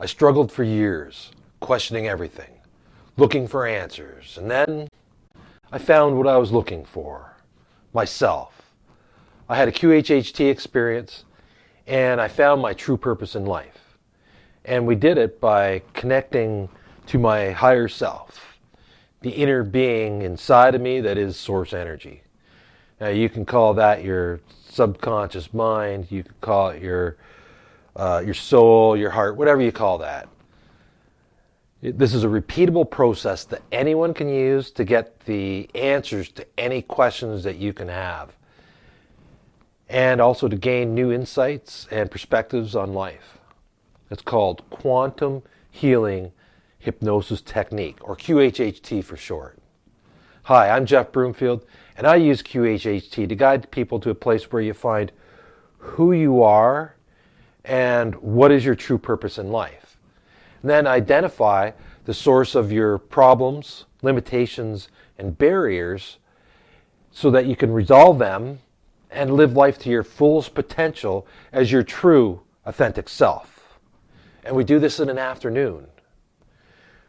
I struggled for years, questioning everything, looking for answers, and then I found what I was looking for, myself. I had a QHHT experience, and I found my true purpose in life. And we did it by connecting to my higher self, the inner being inside of me that is source energy. Now, you can call that your subconscious mind, you can call it your soul, your heart, whatever you call that. This is a repeatable process that anyone can use to get the answers to any questions that you can have, and also to gain new insights and perspectives on life. It's called Quantum Healing Hypnosis Technique, or QHHT for short. Hi, I'm Jeff Broomfield, and I use QHHT to guide people to a place where you find who you are and what is your true purpose in life. And then identify the source of your problems, limitations, and barriers so that you can resolve them and live life to your fullest potential as your true, authentic self. And we do this in an afternoon.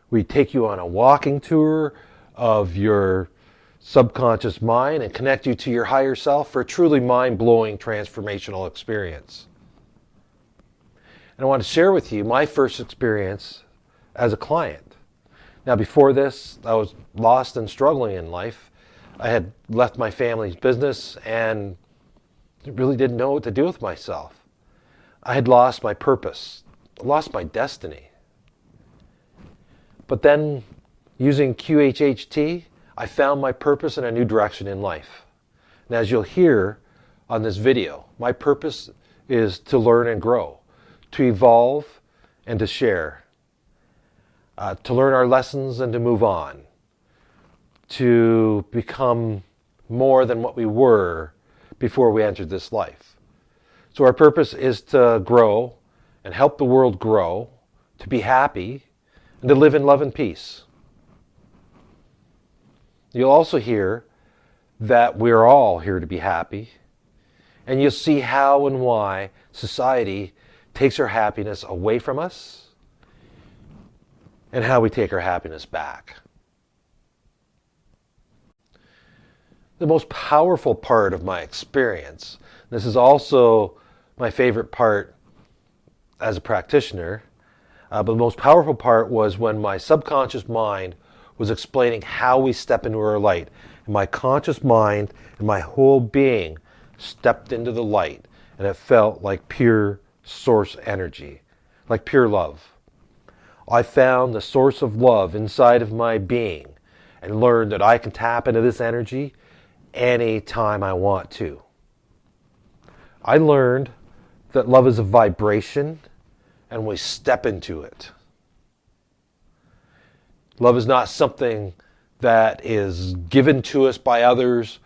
We take you on a walking tour of your subconscious mind and connect you to your higher self for a truly mind-blowing transformational experience. And I want to share with you my first experience as a client. Now, before this, I was lost and struggling in life. I had left my family's business and really didn't know what to do with myself. I had lost my purpose, lost my destiny. But then, using QHHT, I found my purpose and a new direction in life. And as you'll hear on this video, my purpose is to learn and grow, to evolve and to share, to learn our lessons and to move on, to become more than what we were before we entered this life. So our purpose is to grow and help the world grow, to be happy, and to live in love and peace. You'll also hear that we're all here to be happy, and you'll see how and why society takes our happiness away from us and how we take our happiness back. The most powerful part of my experience, this is also my favorite part as a practitioner, but the most powerful part was when my subconscious mind was explaining how we step into our light. And my conscious mind and my whole being stepped into the light, and it felt like pure source energy, like pure love. I found the source of love inside of my being and learned that I can tap into this energy anytime I want to. I learned that love is a vibration and we step into it. Love is not something that is given to us by others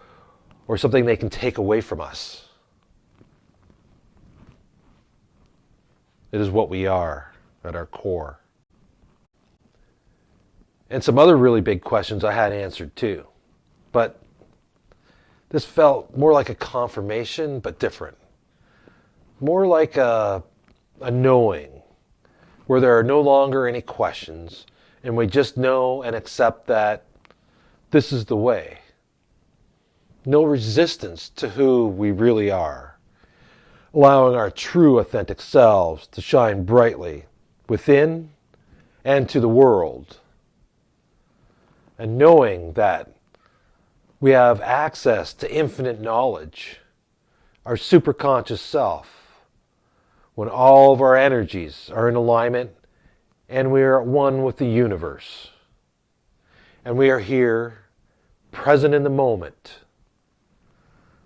or something they can take away from us. It is what we are at our core. And some other really big questions I had answered too. But this felt more like a confirmation, but different. More like a knowing, where there are no longer any questions, and we just know and accept that this is the way. No resistance to who we really are. Allowing our true authentic selves to shine brightly within and to the world. And knowing that we have access to infinite knowledge, our superconscious self, when all of our energies are in alignment and we are at one with the universe. And we are here, present in the moment,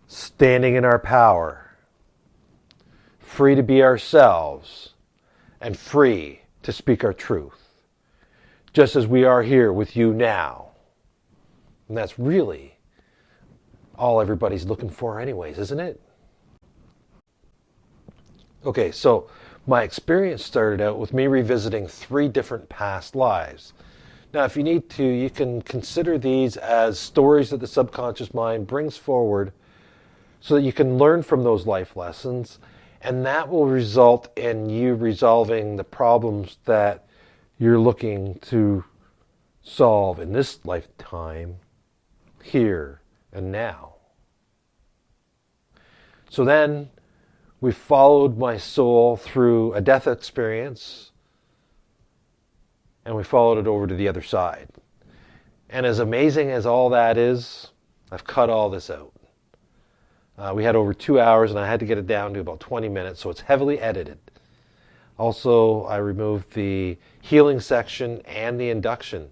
standing in our power, free to be ourselves and free to speak our truth, just as we are here with you now. And that's really all everybody's looking for anyways, isn't it? Okay, so my experience started out with me revisiting 3 different past lives. Now, if you need to, you can consider these as stories that the subconscious mind brings forward so that you can learn from those life lessons And that will result in you resolving the problems that you're looking to solve in this lifetime, here and now. So then we followed my soul through a death experience, and we followed it over to the other side. And as amazing as all that is, I've cut all this out. We had over 2 hours, and I had to get it down to about 20 minutes, so it's heavily edited. Also, I removed the healing section and the induction.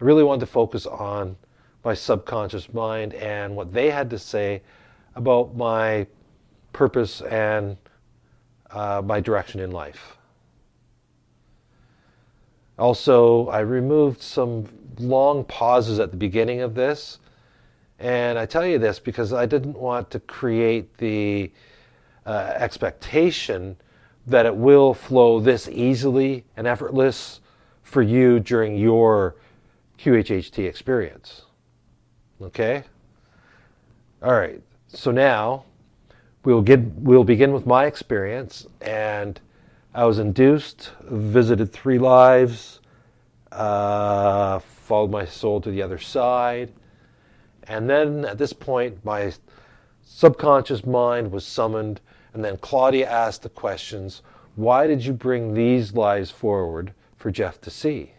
I really wanted to focus on my subconscious mind and what they had to say about my purpose and my direction in life. Also, I removed some long pauses at the beginning of this. And I tell you this because I didn't want to create the expectation that it will flow this easily and effortless for you during your QHHT experience. Okay? All right. So now we'll begin with my experience. And I was induced, visited 3 lives, followed my soul to the other side. And then at this point, my subconscious mind was summoned, and then Claudia asked the questions, why did you bring these lives forward for Jeff to see?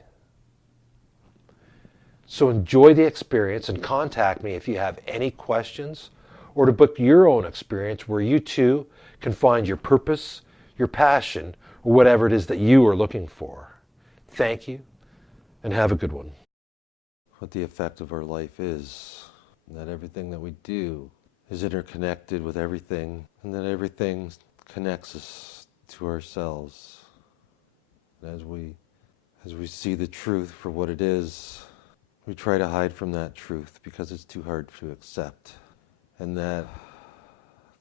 So enjoy the experience and contact me if you have any questions, or to book your own experience where you too can find your purpose, your passion, or whatever it is that you are looking for. Thank you, and have a good one. What the effect of our life is. That everything that we do is interconnected with everything, and that everything connects us to ourselves. As we see the truth for what it is, we try to hide from that truth because it's too hard to accept. And that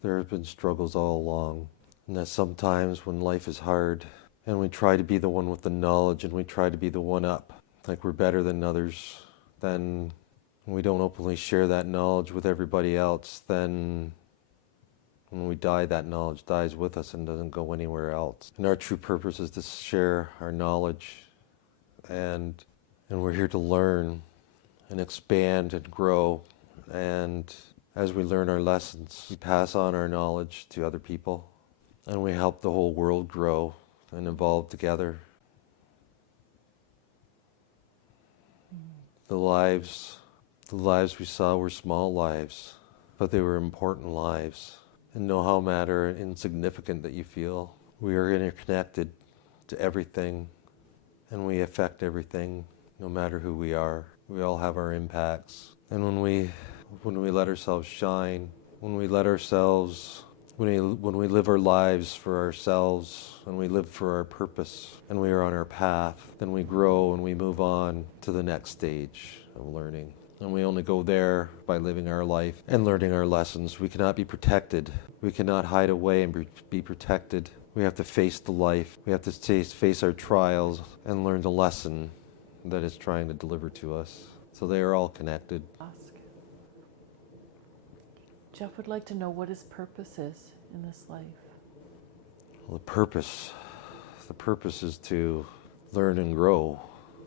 there have been struggles all along. And that sometimes when life is hard, and we try to be the one with the knowledge, and we try to be the one up, like we're better than others, then we don't openly share that knowledge with everybody else, then when we die, that knowledge dies with us and doesn't go anywhere else. And our true purpose is to share our knowledge, and we're here to learn and expand and grow. And as we learn our lessons, we pass on our knowledge to other people, and we help the whole world grow and evolve together. The lives we saw were small lives, but they were important lives. And no how matter insignificant that you feel, we are interconnected to everything, and we affect everything, no matter who we are. We all have our impacts. And when we let ourselves shine, when we live our lives for ourselves, when we live for our purpose, and we are on our path, then we grow and we move on to the next stage of learning. And we only go there by living our life and learning our lessons. We cannot be protected. We cannot hide away and be protected. We have to face the life. We have to face our trials and learn the lesson that it's trying to deliver to us. So they are all connected. Jeff would like to know what his purpose is in this life. Well, the purpose is to learn and grow,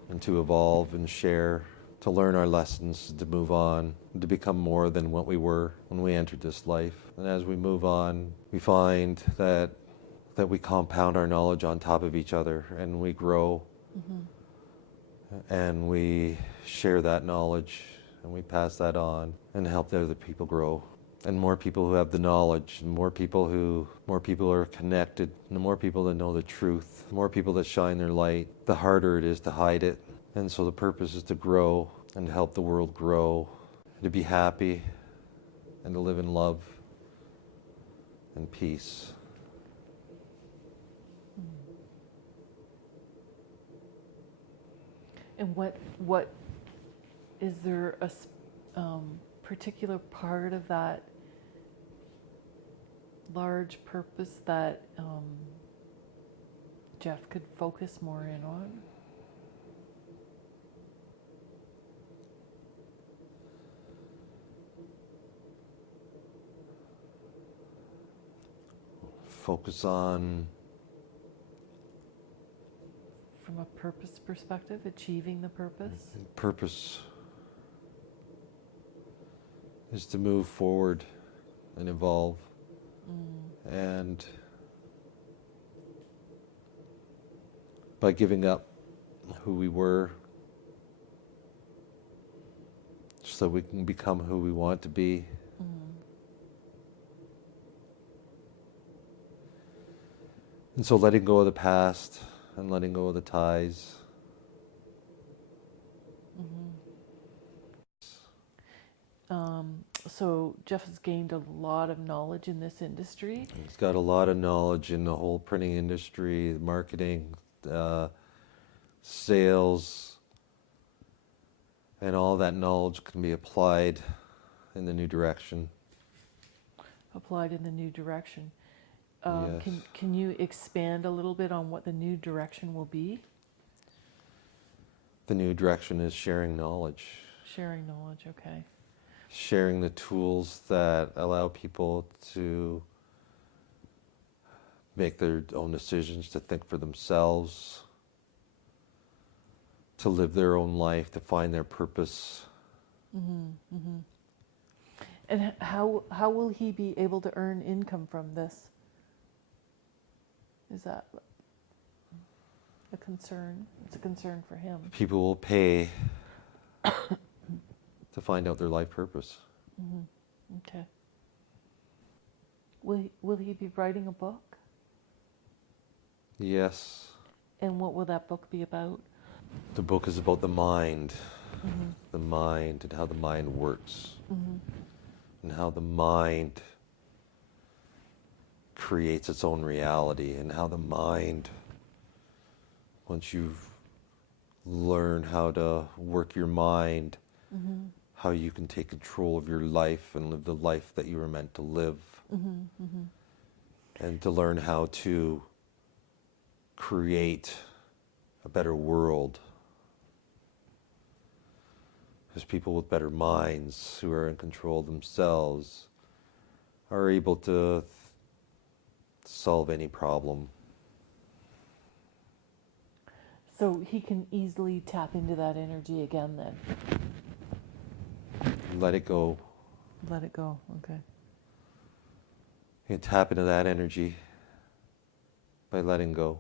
and to evolve and share, to learn our lessons, to move on, to become more than what we were when we entered this life. And as we move on, we find that we compound our knowledge on top of each other, and we grow, and we share that knowledge, and we pass that on, and help the other people grow. And more people who have the knowledge, and more people are connected, and the more people that know the truth, the more people that shine their light, the harder it is to hide it. And so the purpose is to grow and to help the world grow, to be happy, and to live in love and peace. And what is there a particular part of that large purpose that Jeff could focus more in on? focus on From a purpose perspective, achieving the purpose? purpose is to move forward and evolve. And by giving up who we were so we can become who we want to be. And so letting go of the past and letting go of the ties. So Jeff has gained a lot of knowledge in this industry. He's got a lot of knowledge in the whole printing industry, marketing, sales, and all that knowledge can be applied in the new direction. Applied in the new direction. Yes. Can you expand a little bit on what the new direction will be? The new direction is sharing knowledge. Sharing knowledge, okay. Sharing the tools that allow people to make their own decisions, to think for themselves, to live their own life, to find their purpose. And how will he be able to earn income from this? Is that a concern? It's a concern for him. People will pay to find out their life purpose. Okay. Will he be writing a book? Yes. And what will that book be about? The book is about the mind. The mind and how the mind works. And how the mind creates its own reality, and how the mind, once you've learned how to work your mind, how you can take control of your life and live the life that you were meant to live. And to learn how to create a better world. Because people with better minds, who are in control of themselves, are able to solve any problem. So he can easily tap into that energy again then? Let it go. Let it go, okay. You can tap into that energy by letting go.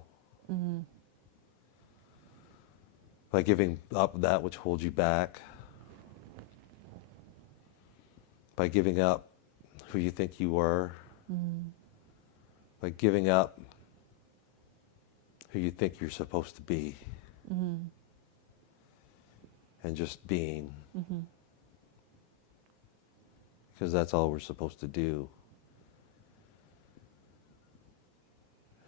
By giving up that which holds you back. By giving up who you think you are. By giving up who you think you're supposed to be. And just being. Because that's all we're supposed to do.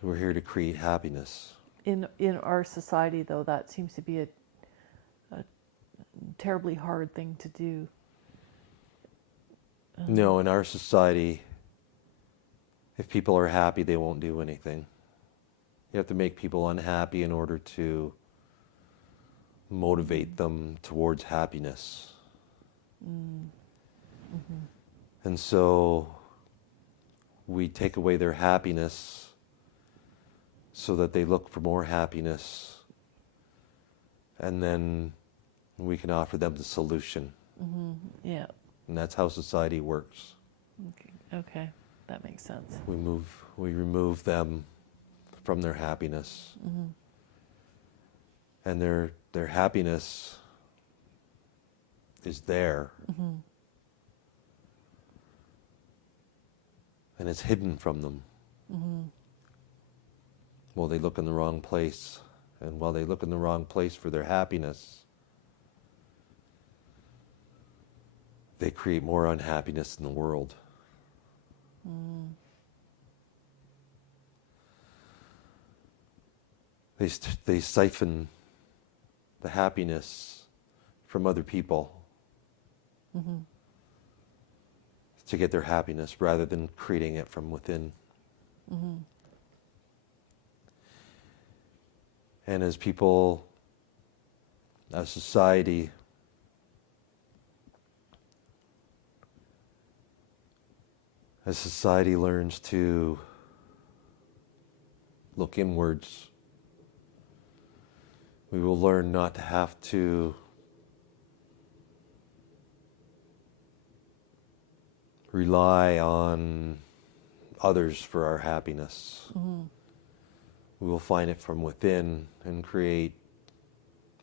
We're here to create happiness. In our society, though, that seems to be a terribly hard thing to do. No, in our society, if people are happy, they won't do anything. You have to make people unhappy in order to motivate them towards happiness. And so we take away their happiness so that they look for more happiness, and then we can offer them the solution. Yeah. And that's how society works. Okay, that makes sense. We remove them from their happiness. And their happiness is there. And it's hidden from them. Well, they look in the wrong place. And while they look in the wrong place for their happiness, they create more unhappiness in the world. They siphon the happiness from other people to get their happiness rather than creating it from within. And as people, as society, learns to look inwards, we will learn not to have to rely on others for our happiness. We will find it from within and create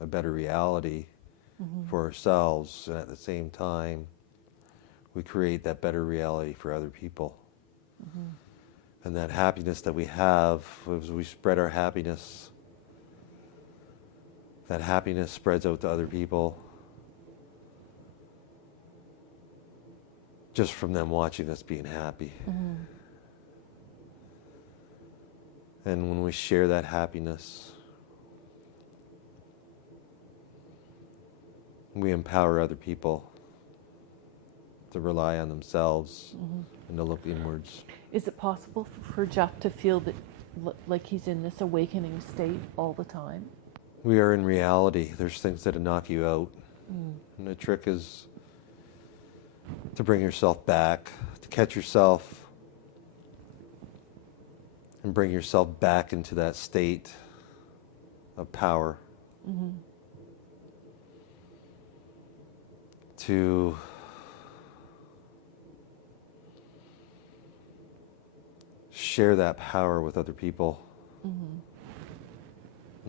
a better reality for ourselves, and at the same time we create that better reality for other people. And that happiness that we have, as we spread our happiness, that happiness spreads out to other people just from them watching us being happy. And when we share that happiness, we empower other people to rely on themselves and to look inwards. Is it possible for Jeff to feel that like he's in this awakening state all the time? We are in reality. There's things that knock you out. And the trick is to bring yourself back, to catch yourself and bring yourself back into that state of power. To share that power with other people. And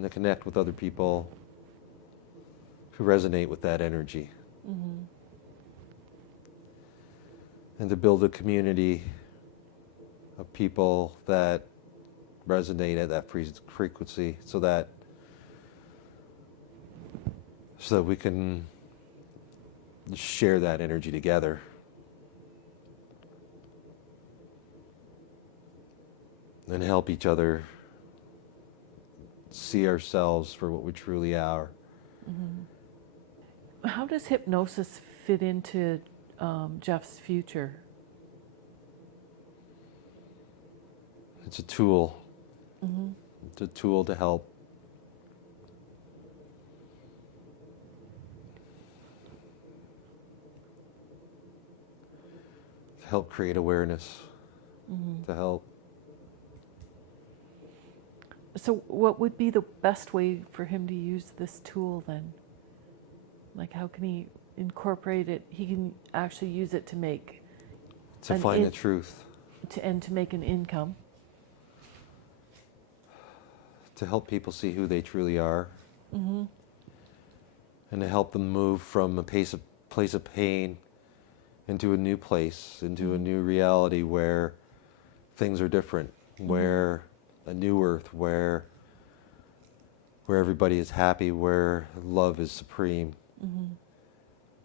to connect with other people who resonate with that energy. And to build a community of people that resonate at that frequency so that we can share that energy together. And help each other see ourselves for what we truly are. How does hypnosis fit into Jeff's future? It's a tool. It's a tool to help create awareness, to help. So what would be the best way for him to use this tool then? Like how can he incorporate it? He can actually use it to make... To find the truth. And to make an income. To help people see who they truly are. And to help them move from a place of pain into a new place, into a new reality where things are different, where a new earth, where everybody is happy, where love is supreme,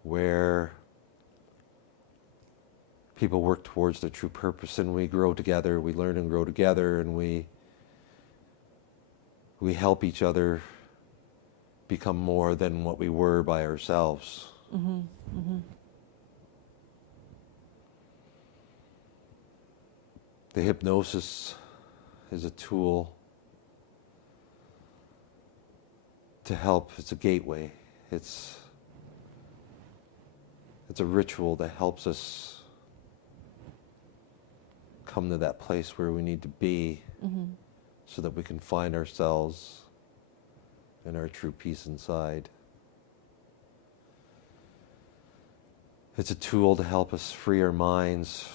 where people work towards their true purpose and we grow together, we learn and grow together, and we help each other become more than what we were by ourselves. The hypnosis is a tool to help. It's a gateway. It's a ritual that helps us come to that place where we need to be, so that we can find ourselves and our true peace inside. It's a tool to help us free our minds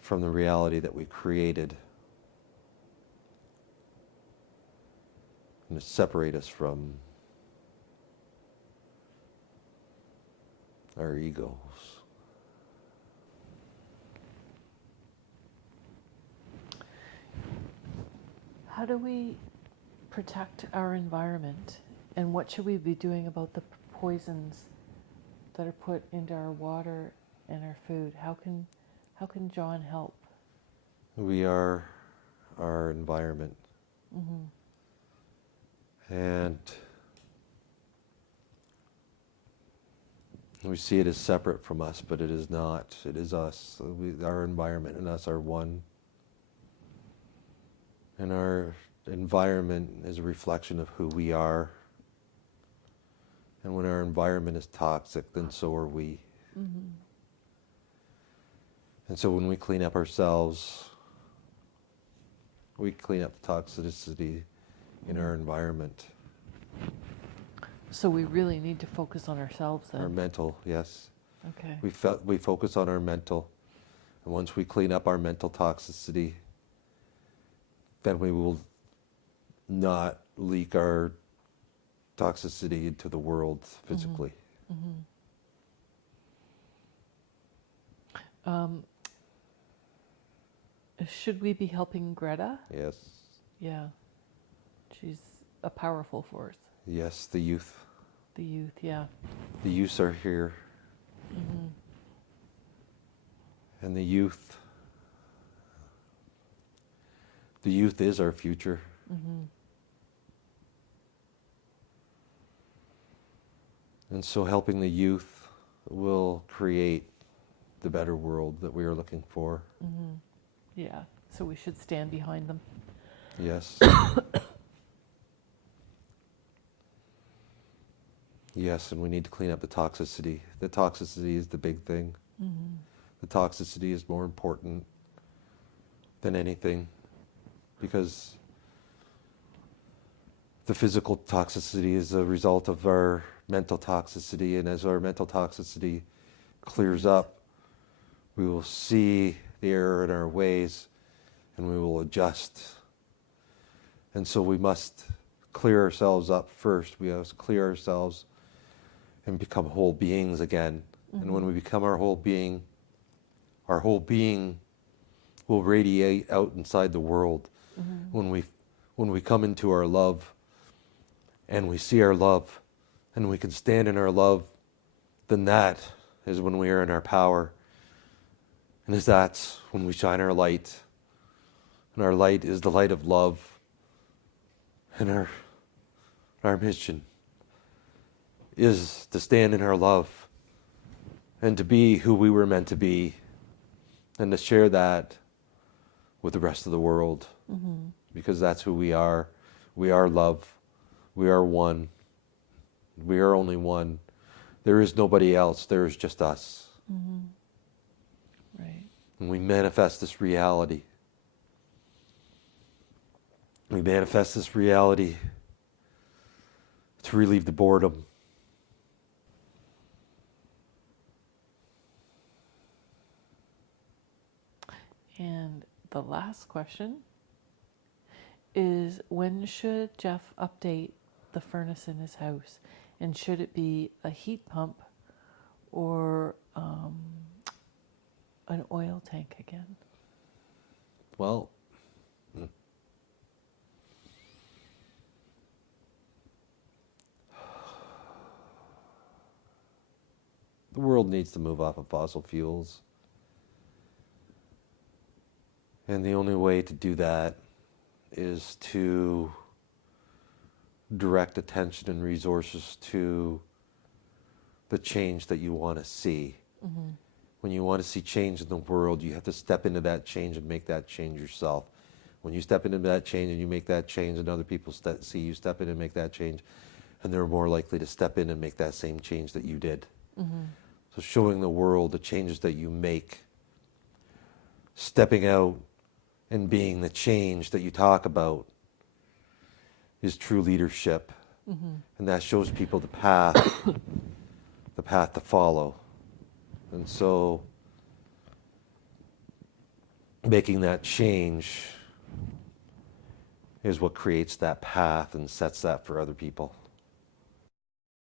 from the reality that we created, and to separate us from our egos. How do we protect our environment, and what should we be doing about the poisons that are put into our water and our food? How can John help? We are our environment. And we see it as separate from us, but it is not. It is us. Our environment and us are one. And our environment is a reflection of who we are. And when our environment is toxic, then so are we. And so when we clean up ourselves, We clean up the toxicity in our environment. So we really need to focus on ourselves then. Our mental, yes. Okay. We focus on our mental. And once we clean up our mental toxicity, then we will not leak our toxicity into the world physically. Should we be helping Greta? Yes. Yeah. She's a powerful force. Yes, the youth. The youth, yeah. The youths are here. And the youth is our future. And so helping the youth will create the better world that we are looking for. Yeah, so we should stand behind them. Yes. Yes, and we need to clean up the toxicity. The toxicity is the big thing. The toxicity is more important than anything, because the physical toxicity is a result of our mental toxicity, and as our mental toxicity clears up, we will see the error in our ways and we will adjust. And so we must clear ourselves up first. We must clear ourselves and become whole beings again. And when we become our whole being will radiate out inside the world. When we come into our love and we see our love and we can stand in our love, then that is when we are in our power. And that's when we shine our light. And our light is the light of love. And our mission is to stand in our love and to be who we were meant to be, and to share that with the rest of the world. Because that's who we are. We are love. We are one. We are only one. There is nobody else. There is just us. Right. And we manifest this reality. We manifest this reality to relieve the boredom. And the last question is, when should Jeff update the furnace in his house? And should it be a heat pump or an oil tank again? Well, the world needs to move off of fossil fuels. And the only way to do that is to direct attention and resources to the change that you want to see. When you want to see change in the world, you have to step into that change and make that change yourself. When you step into that change and you make that change, and other people see you step in and make that change, and they're more likely to step in and make that same change that you did. So showing the world the changes that you make, stepping out and being the change that you talk about, is true leadership. And that shows people the path to follow. And so making that change is what creates that path and sets that for other people.